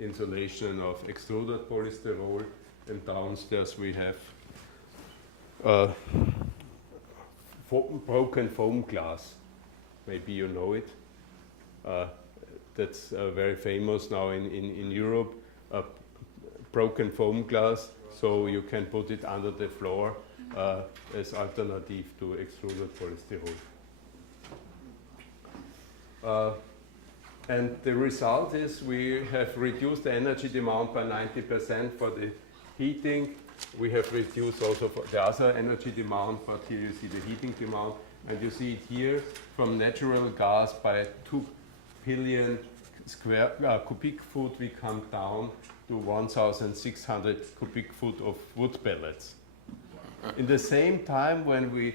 insulation of extruded polystyrol, and downstairs we have broken foam glass. Maybe you know it. That's very famous now in Europe. Broken foam glass, so you can put it under the floor as alternative to extruded polystyrol. And the result is we have reduced the energy demand by 90% for the heating. We have reduced also for the other energy demand, but here you see the heating demand, and you see it here from natural gas by 2 billion cubic foot we come down to 1,600 cubic foot of wood pellets. In the same time, when we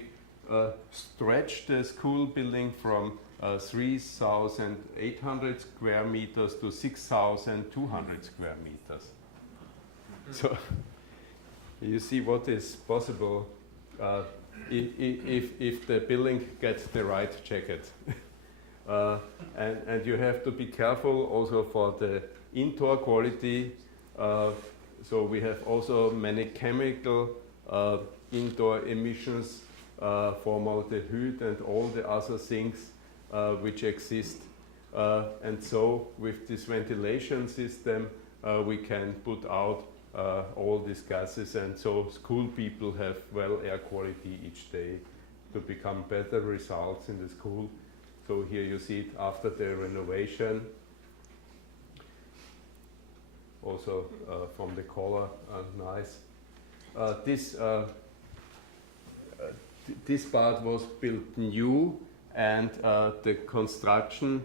stretched the school building from 3,800 square meters to 6,200 square meters. So you see what is possible if the building gets the right jacket. And you have to be careful also for the indoor quality. So we have also many chemical indoor emissions, formaldehyde and all the other things which exist. And so with this ventilation system, we can put out all these gases, and so school people have well air quality each day to become better results in the school. So here you see it after the renovation. Also from the color, nice. This part was built new, and the construction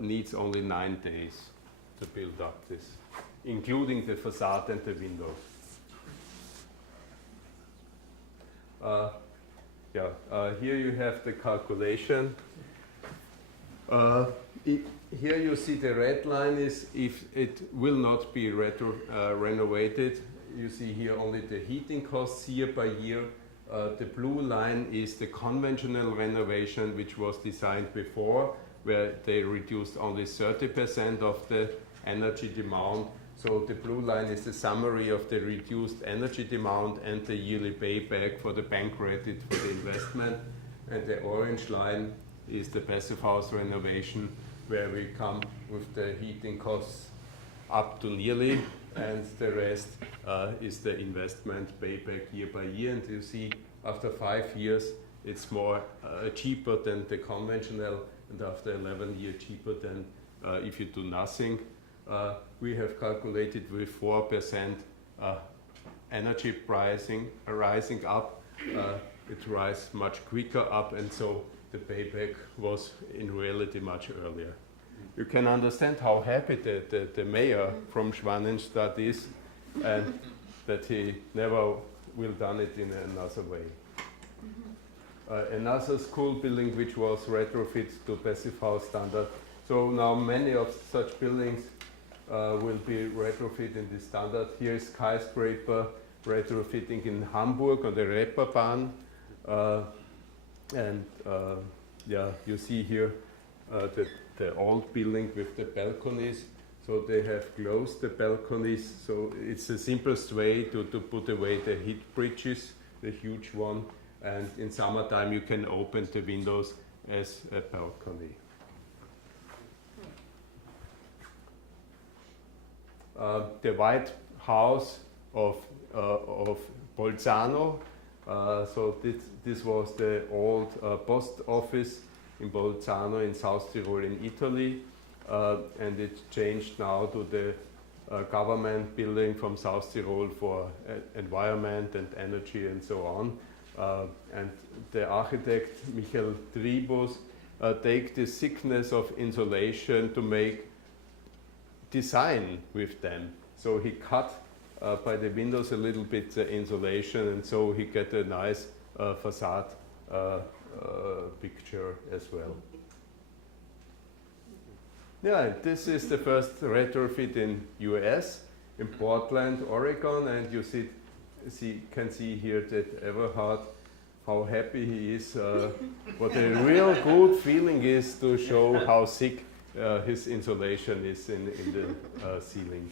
needs only 9 days to build up this, including the facade and the windows. Here you have the calculation. Here you see the red line is if it will not be renovated. You see here only the heating costs year by year. The blue line is the conventional renovation, which was designed before, where they reduced only 30% of the energy demand. So the blue line is the summary of the reduced energy demand and the yearly payback for the bank credit for the investment. And the orange line is the Passivhaus renovation, where we come with the heating costs up to nearly, and the rest is the investment payback year by year. And you see after 5 years it's more cheaper than the conventional, and after 11 years cheaper than if you do nothing. We have calculated with 4% energy pricing rising up. It rises much quicker up, and so the payback was in reality much earlier. You can understand how happy the mayor from Schwanenstadt is, and that he never will done it in another way. Another school building which was retrofit to Passivhaus standard. So now many of such buildings will be retrofit in this standard. Here is skyscraper retrofitting in Hamburg on the Reeperbahn. You see here the old building with the balconies. So they have closed the balconies. So it's the simplest way to put away the heat bridges, the huge one. And in summertime you can open the windows as a balcony. The White House of Bolzano. So this was the old post office in Bolzano in South Tyrol in Italy, and it changed now to the government building from South Tyrol for environment and energy and so on. And the architect Michael Tribus take the thickness of insulation to make design with them. So he cut by the windows a little bit the insulation, and so he get a nice facade picture as well. Yeah, this is the first retrofit in US, in Portland, Oregon, and you can see here that Everhard, how happy he is, what a real good feeling is to show how thick his insulation is in the ceiling.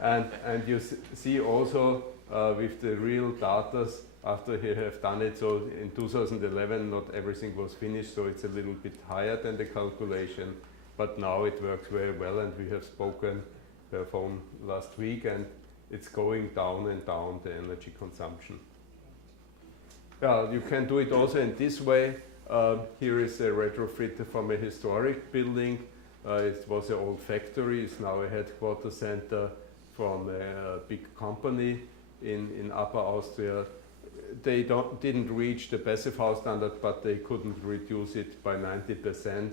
And you see also with the real data after he have done it, so in 2011 not everything was finished, so it's a little bit higher than the calculation, but now it works very well, and we have spoken per phone last week, and it's going down and down, the energy consumption. Yeah, you can do it also in this way. Here is a retrofit from a historic building. It was an old factory. It's now a headquarters center from a big company in Upper Austria. They didn't reach the Passivhaus standard, but they couldn't reduce it by 90%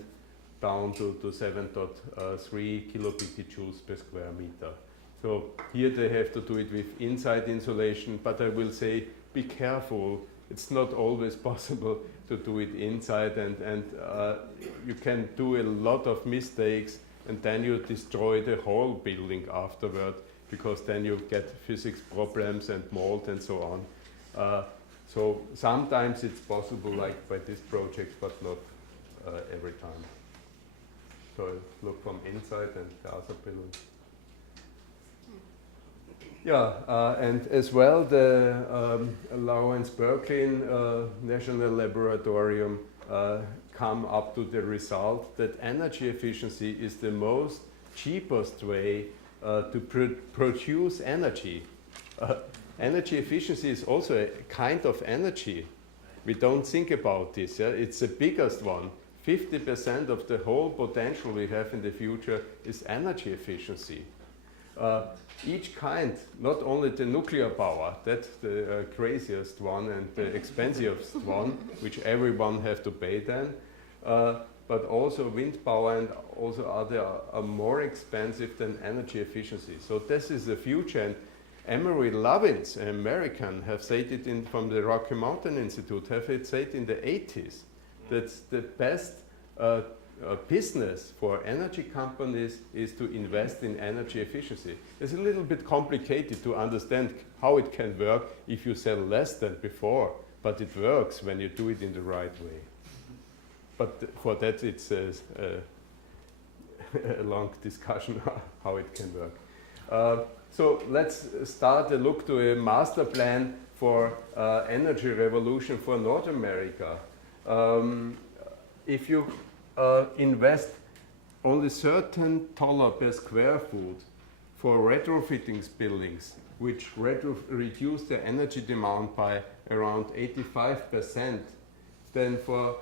down to 7.3 kilobijoules per square meter. So here they have to do it with inside insulation, but I will say be careful. It's not always possible to do it inside, and you can do a lot of mistakes, and then you destroy the whole building afterward, because then you get physics problems and mold and so on. So sometimes it's possible, like by this project, but not every time. So look from inside and the other building. Yeah, and as well the Lawrence Berkeley National Laboratorium come up to the result that energy efficiency is the most cheapest way to produce energy. Energy efficiency is also a kind of energy. We don't think about this. Yeah? It's the biggest one. 50% of the whole potential we have in the future is energy efficiency. Each kind, not only the nuclear power, that's the craziest one and the expensive one, which everyone have to pay then, but also wind power and also other are more expensive than energy efficiency. So this is the future, and Emery Lovins, an American, have said it from the Rocky Mountain Institute, have it said in the 80s. That's the best business for energy companies is to invest in energy efficiency. It's a little bit complicated to understand how it can work if you sell less than before, but it works when you do it in the right way. But for that it's a long discussion how it can work. So let's start a look to a master plan for energy revolution for North America. If you invest only $13 per square foot for retrofitting buildings, which reduce the energy demand by around 85%, then to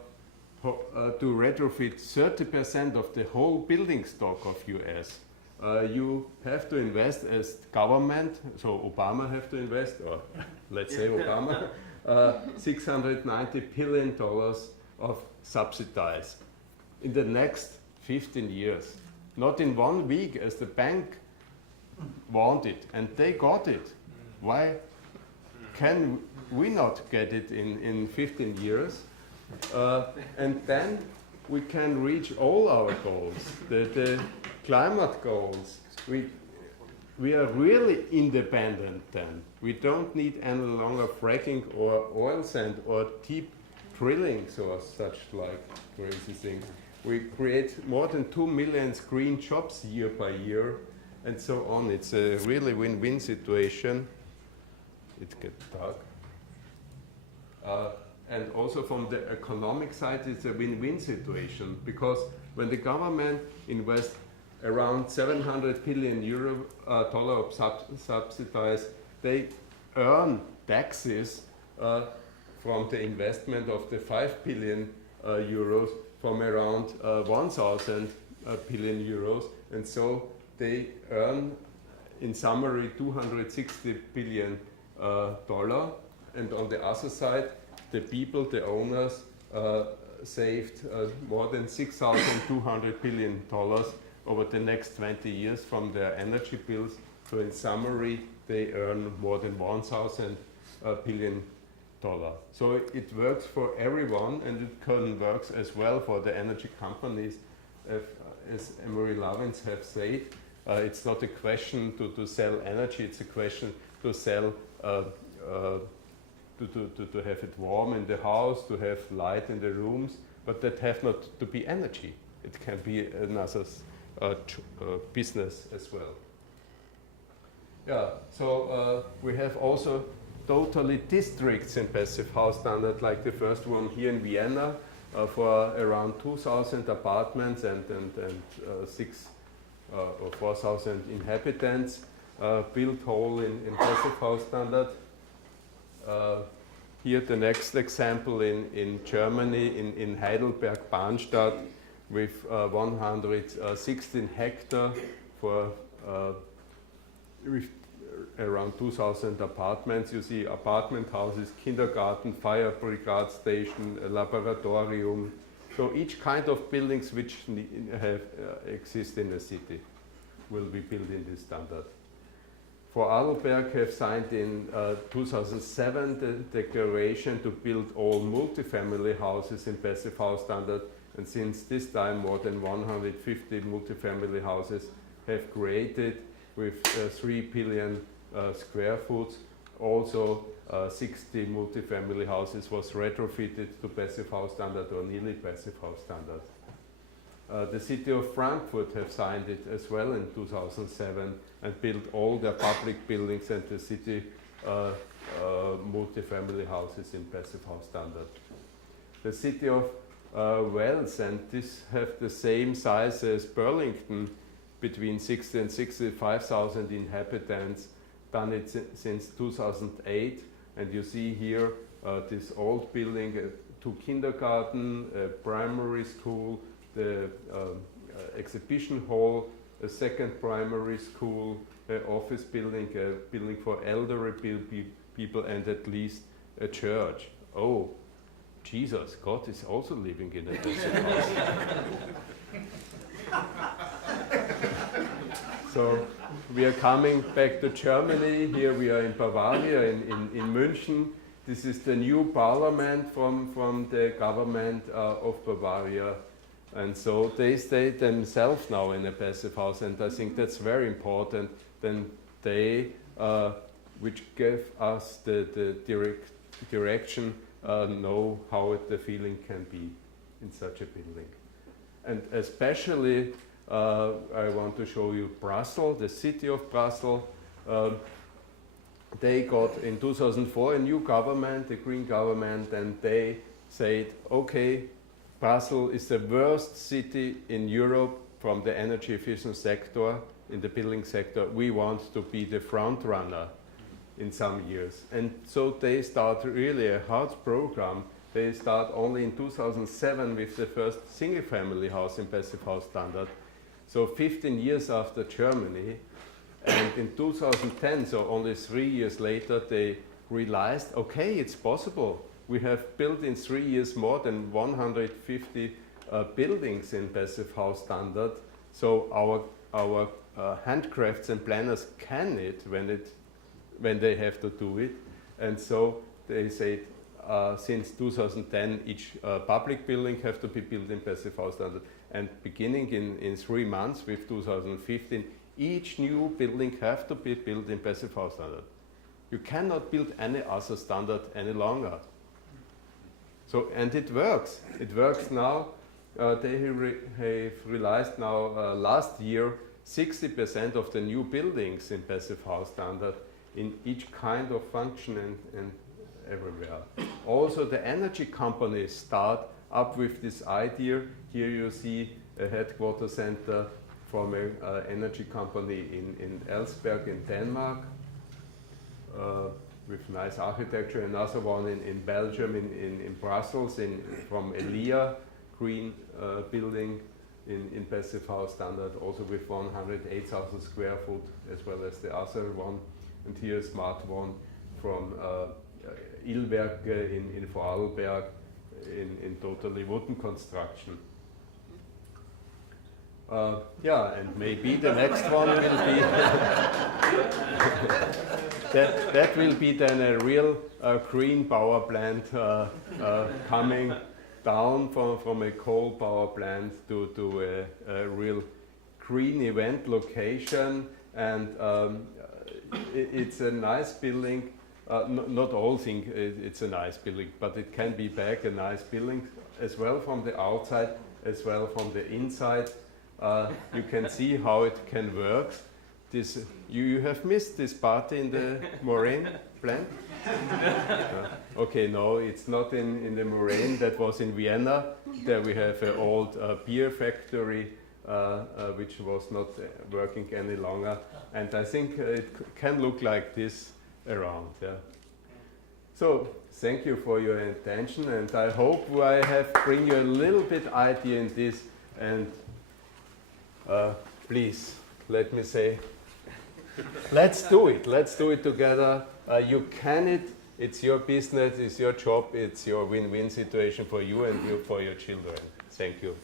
retrofit 30% of the whole building stock of US, you have to invest as government, so Obama have to invest, or let's say Obama, $690 billion of subsidies in the next 15 years. Not in 1 week as the bank wanted, and they got it. Why can we not get it in 15 years? And then we can reach all our goals, the climate goals. We are really independent then. We don't need any longer fracking or oil sand or deep drilling or such like crazy things. We create more than 2 million green jobs year by year and so on. It's a really win-win situation. It gets dark. And also from the economic side, it's a win-win situation, because when the government invests around $700 billion of subsidies, they earn taxes from the investment of the 5 billion euros from around 1,000 billion euros, and so they earn, in summary, $260 billion. And on the other side, the people, the owners, saved more than $6,200 billion over the next 20 years from their energy bills. So in summary, they earn more than $1,000 billion. So it works for everyone, and it can work as well for the energy companies. As Emery Lovins have said, it's not a question to sell energy, it's a question to sell to have it warm in the house, to have light in the rooms, but that have not to be energy. it can be another business as well. Yeah, so we have also totally districts in passive house standard, like the first one here in Vienna for around 2,000 apartments and 6 or 4,000 inhabitants, built whole in passive house standard. Here the next example in Germany, in Heidelberg, Bahnstadt, with 116 hectares for with around 2,000 apartments. You see apartment houses, kindergarten, fire brigade station, a laboratorium. So each kind of buildings which exist in a city will be built in this standard. For Adelberg have signed in 2007 the declaration to build all multifamily houses in passive house standard, and since this time more than 150 multifamily houses have created with 3 billion square foot. Also 60 multifamily houses was retrofitted to passive house standard or nearly passive house standard. The city of Frankfurt have signed it as well in 2007 and built all their public buildings and the city multifamily houses in passive house standard. The city of Wales, and this have the same size as Burlington, between 60 and 65,000 inhabitants, done it since 2008. And you see here this old building, 2 kindergarten, a primary school, the exhibition hall, a 2nd primary school, an office building, a building for elderly people, and at least a church. Oh, Jesus, God is also living in a passive house. So we are coming back to Germany. Here we are in Bavaria, in München. This is the new parliament from the government of Bavaria. And so they stay themselves now in a passive house, and I think that's very important. Then they, which give us the direction, know how the feeling can be in such a building. And especially, I want to show you Brussels, the city of Brussels. They got in 2004 a new government, a green government, and they said, okay, Brussels is the worst city in Europe from the energy efficient sector, in the building sector. We want to be the front runner in some years. And so they start really a hard program. They start only in 2007 with the first single family house in passive house standard. So 15 years after Germany. And in 2010, so only 3 years later, they realized, okay, it's possible. We have built in 3 years more than 150 buildings in passive house standard. So our handcrafts and planners can it when they have to do it. And so they said, since 2010, each public building have to be built in passive house standard. And beginning in 3 months with 2015, each new building have to be built in passive house standard. You cannot build any other standard any longer. So, and it works. It works now. They have realized now last year 60% of the new buildings in passive house standard in each kind of function and everywhere. Also, the energy companies start up with this idea. Here you see a headquarters center from an energy company in Ellsberg in Denmark. With nice architecture, another one in Belgium, in Brussels, from Elia green building in passive house standard, also with 108,000 square foot, as well as the other one. And here a smart one from Illwerke in Vorarlberg in totally wooden construction. Yeah, and maybe the next one will be that will be then a real green power plant coming down from a coal power plant to a real green event location, and it's a nice building. Not all think it's a nice building, but it can be back a nice building as well from the outside. as well from the inside. You can see how it can work. This, you have missed this party in the Moraine plant? Okay, no, it's not in the Moraine. That was in Vienna. There we have an old beer factory which was not working any longer. And I think it can look like this around. Yeah. So thank you for your attention, and I hope I have bring you a little bit idea in this. And please let me say, let's do it. Let's do it together. You can it. It's your business. It's your job. It's your win-win situation for you and you for your children. Thank you.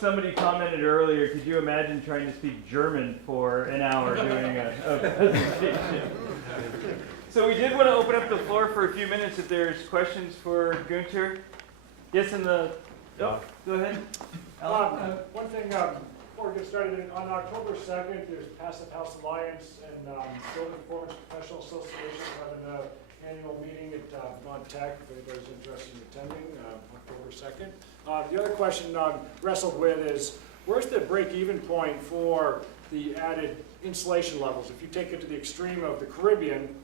Somebody commented earlier, could you imagine trying to speak German for an hour doing a presentation? So we did want to open up the floor for a few minutes if there's questions for Gunter. Yes, in the... Oh, go ahead. One thing before we get started, on October 2nd, there's Passivhaus Alliance and Building Performance Professional Association having an annual meeting at Montech, if anybody's interested in attending, October 2nd. The other question I wrestled with is, where's the break-even point for the added insulation levels? If you take it to the extreme of the Caribbean,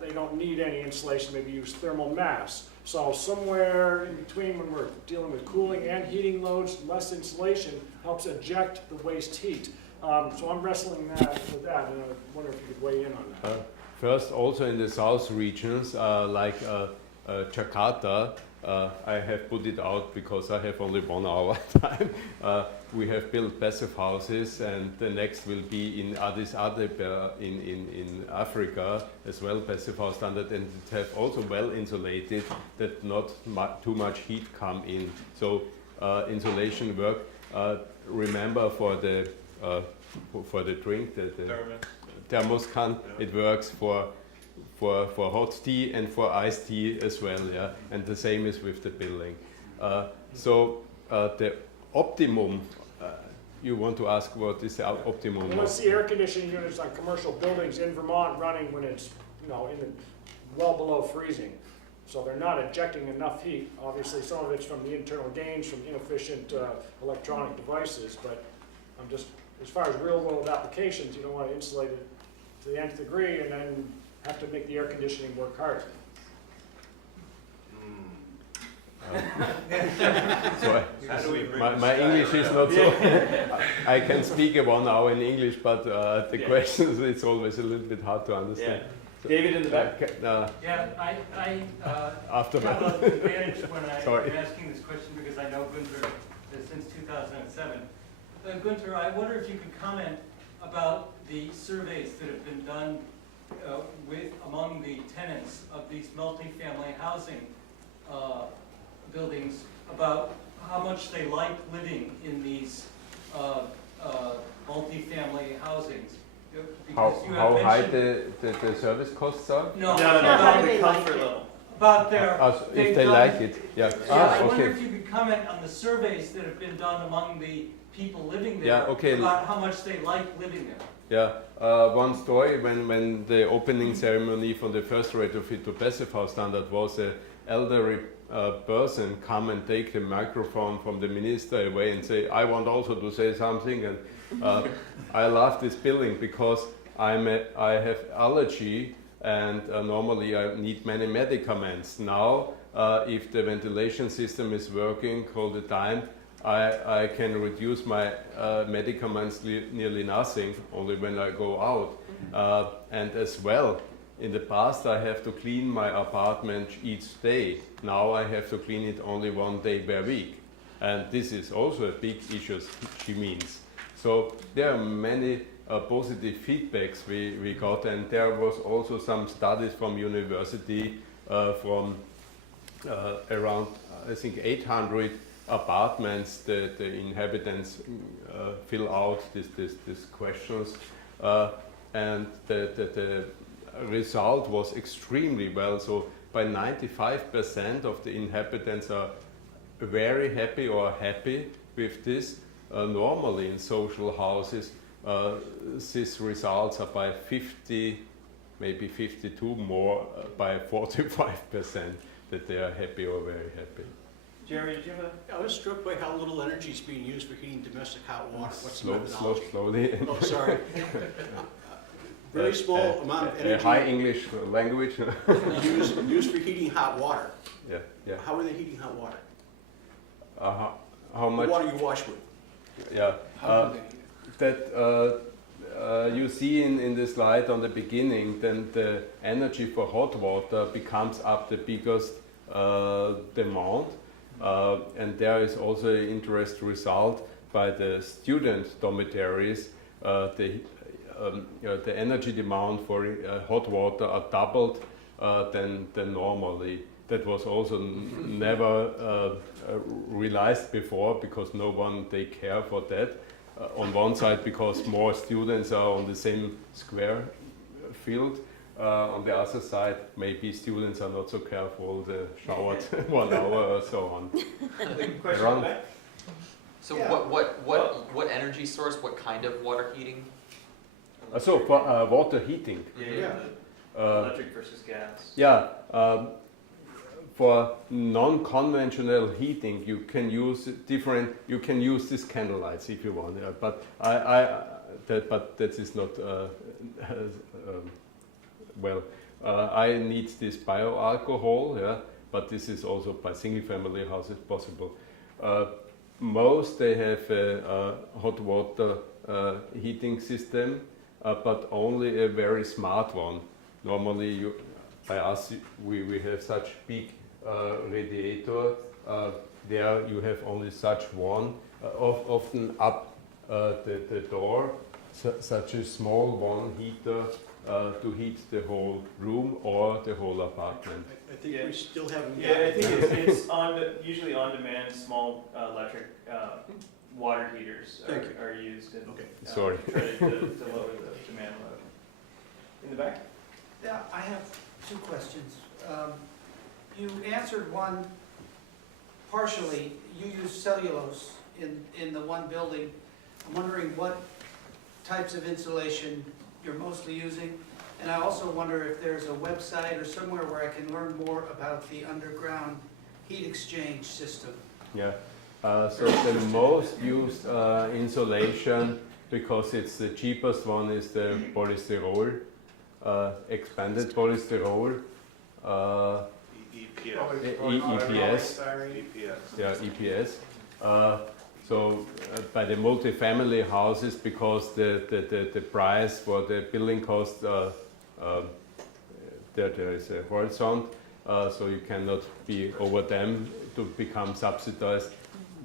they don't need any insulation, maybe use thermal mass. So somewhere in between when we're dealing with cooling and heating loads, less insulation helps eject the waste heat. So I'm wrestling with that, and I wonder if you could weigh in on that. First, also in the south regions, like Jakarta, I have put it out because I have only 1 hour time. We have built passive houses, and the next will be in Addis Ababa in Africa as well, passive house standard, and it have also well insulated that not too much heat come in. So insulation work. Remember for the drink, the thermos can, it works for hot tea and for iced tea as well, yeah. And the same is with the building. So the optimum, you want to ask what is the optimum? Well, let's see air conditioning units on commercial buildings in Vermont running when it's, you know, well below freezing. So they're not ejecting enough heat. Obviously, some of it's from the internal gains from inefficient electronic devices, but I'm just, as far as real world applications, you don't want to insulate it to the nth degree and then have to make the air conditioning work harder. So my English is not so. I can speak 1 hour in English, but the questions, it's always a little bit hard to understand. Yeah. So, David in the back. Yeah, I after have an advantage when Sorry. I'm asking this question because I know Gunter since 2007. Gunter, I wonder if you could comment about the surveys that have been done among the tenants of these multifamily housing buildings about how much they like living in these multifamily housings. How high the service costs are? No, about the comfort level. About their, if they like it, yeah. I wonder Okay. if you could comment on the surveys that have been done among the people living there, Yeah, okay. about how much they like living there. Yeah, one story when the opening ceremony for the first retrofit to passive house standard was an elderly person come and take the microphone from the minister away and say, I want also to say something. And I love this building because I have allergy and normally I need many medicaments. Now, if the ventilation system is working all the time, I can reduce my medicaments nearly nothing, only when I go out. And as well, in the past I have to clean my apartment each day. Now I have to clean it only 1 day per week. And this is also a big issue, she means. So there are many positive feedbacks we got, and there was also some studies from university from around, I think, 800 apartments. The inhabitants fill out these questions, and the result was extremely well. So by 95% of the inhabitants are very happy or happy with this. normally in social houses, these results are by 50, maybe 52 more, by 45% that they are happy or very happy. Jeremy, did you have I was struck by how little energy is being used for heating domestic hot water. What's the methodology? Slowly. Oh, sorry. Very small amount of energy High English language. used for heating hot water. Yeah, yeah. How are they heating hot water? How much? The water you wash with. Yeah. How do they heat it? That you see in the slide on the beginning, then the energy for hot water becomes up the biggest demand. And there is also an interesting result by the student dormitories. The energy demand for hot water are doubled than normally. That was also never realized before because no one take care for that. On one side because more students are on the same square field. On the other side, maybe students are not so careful, they showered 1 hour or so on. question Ron? back? So Yeah. what energy source, what kind of water heating? So for water heating, Yeah. Electric versus gas. yeah, for non-conventional heating, you can use different. You can use these candle lights if you want. Yeah, but that is not well. I need this bioalcohol. Yeah, but this is also by single-family houses possible. Most they have a hot water heating system, but only a very smart one. Normally, by us, we have such big radiator. There you have only such one, often up the door, such a small one heater to heat the whole room or the whole apartment. I think Yeah. we still haven't Yeah, I gotten think it's usually on-demand small electric water heaters Thank you. are used in Okay. Sorry. try to lower the demand load. In the back? Yeah, I have two questions. You answered one partially. You use cellulose in the one building. I'm wondering what types of insulation you're mostly using. And I also wonder if there's a website or somewhere where I can learn more about the underground heat exchange system. Yeah. So the most used insulation, because it's the cheapest one, is the polystyrol, expanded polystyrol, EPS. Yeah, EPS. By the multi-family houses, because the price for the building cost, there is a horizon, so you cannot be over them to become subsidized.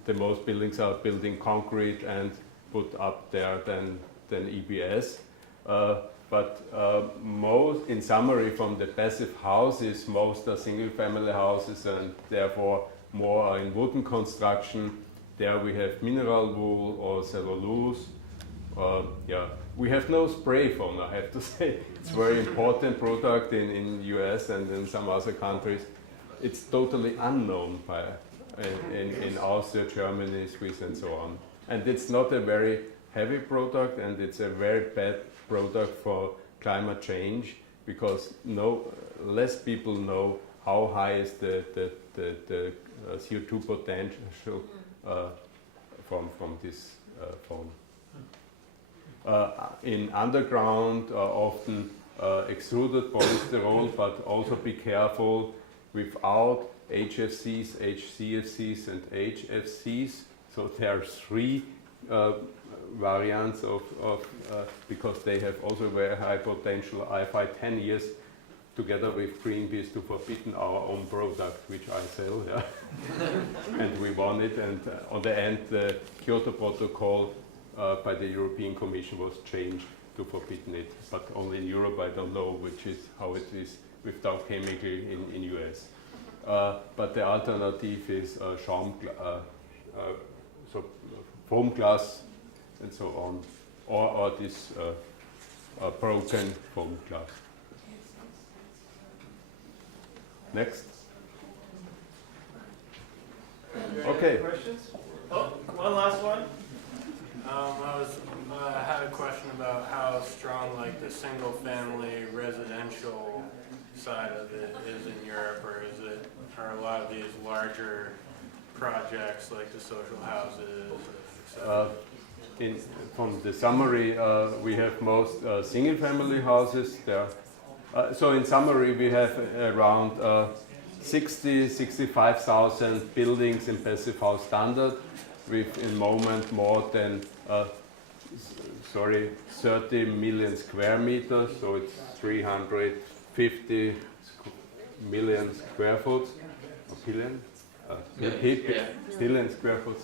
The most buildings are built in concrete and put up there than EPS. But most, in summary, from the passive houses, most are single-family houses and therefore more are in wooden construction. There we have mineral wool or cellulose. Yeah, we have no spray foam, I have to say. It's a very important product in US and in some other countries. It's totally unknown in Austria, Germany, Swiss, and so on. And it's not a very heavy product, and it's a very bad product for climate change because less people know how high is the CO2 potential from this foam. In underground, often extruded polystyrol, but also be careful without HFCs, HCFCs, and HFCs. So there are 3 variants of because they have also very high potential. I fight 10 years together with Greenpeace to forbidden our own product, which I sell, yeah. And we won it, and on the end the Kyoto Protocol by the European Commission was changed to forbidden it, but only in Europe. I don't know how it is without chemical in US. But the alternative is foam glass and so on, or this broken foam glass. Next. Any Okay. Questions? Oh, one last one. I had a question about how strong, like, the single-family residential side of it is in Europe, or are a lot of these larger projects like the social houses, etc.? From the summary, we have most single-family houses there. So in summary, we have around 65,000 buildings in Passivhaus standard, with in moment more than 30 million square meters, so it's 350 million square foot, or billion? Billion square foot,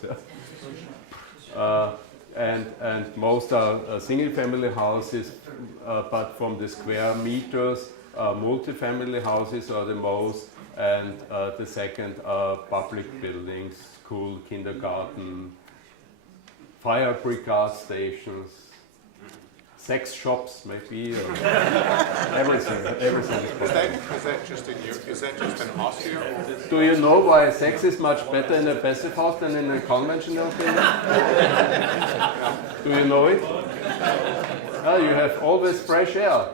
yeah. And most are single-family houses, but from the square meters, multi-family houses are the most, and the second are public buildings, school, kindergarten, fire brigade stations, sex shops maybe, or everything is possible. Is that just in Austria? Or? Do you know why sex is much better in a passive house than in a conventional building? Do you know it? Well, you have always fresh air.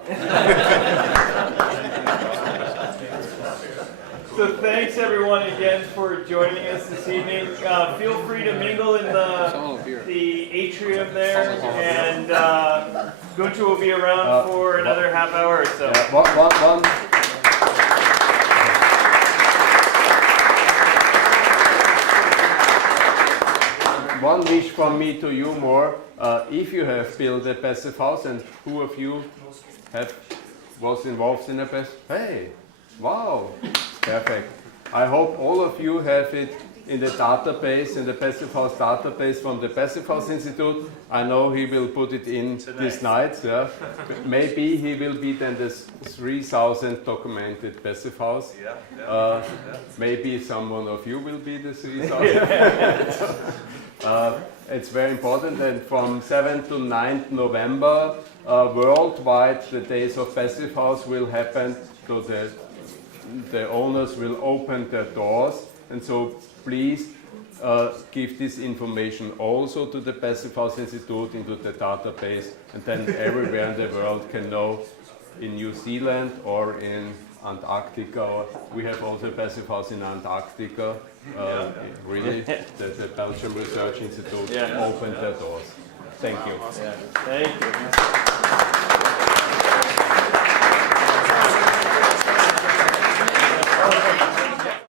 So thanks everyone again for joining us this evening. Feel free to mingle in the atrium there, and Gunter will be around for another half hour or so. One wish from me to you more. If you have built a passive house, and who of you was involved in a passive? Hey, wow. Perfect. I hope all of you have it in the database, in the Passivhaus database from the Passivhaus Institute. I know he will put it in this night. Yeah. Maybe he will be then this 3,000 documented Passivhaus. Yeah. Maybe someone of you will be the 3,000. It's very important, and from 7th to 9th November, worldwide, the Days of Passivhaus will happen. So the owners will open their doors, and so please give this information also to the Passivhaus Institute into the database, and then everywhere in the world can know. In New Zealand or in Antarctica, we have also a Passivhaus in Antarctica. Really, the Belgium Research Institute opened their doors. Thank you. Thank you.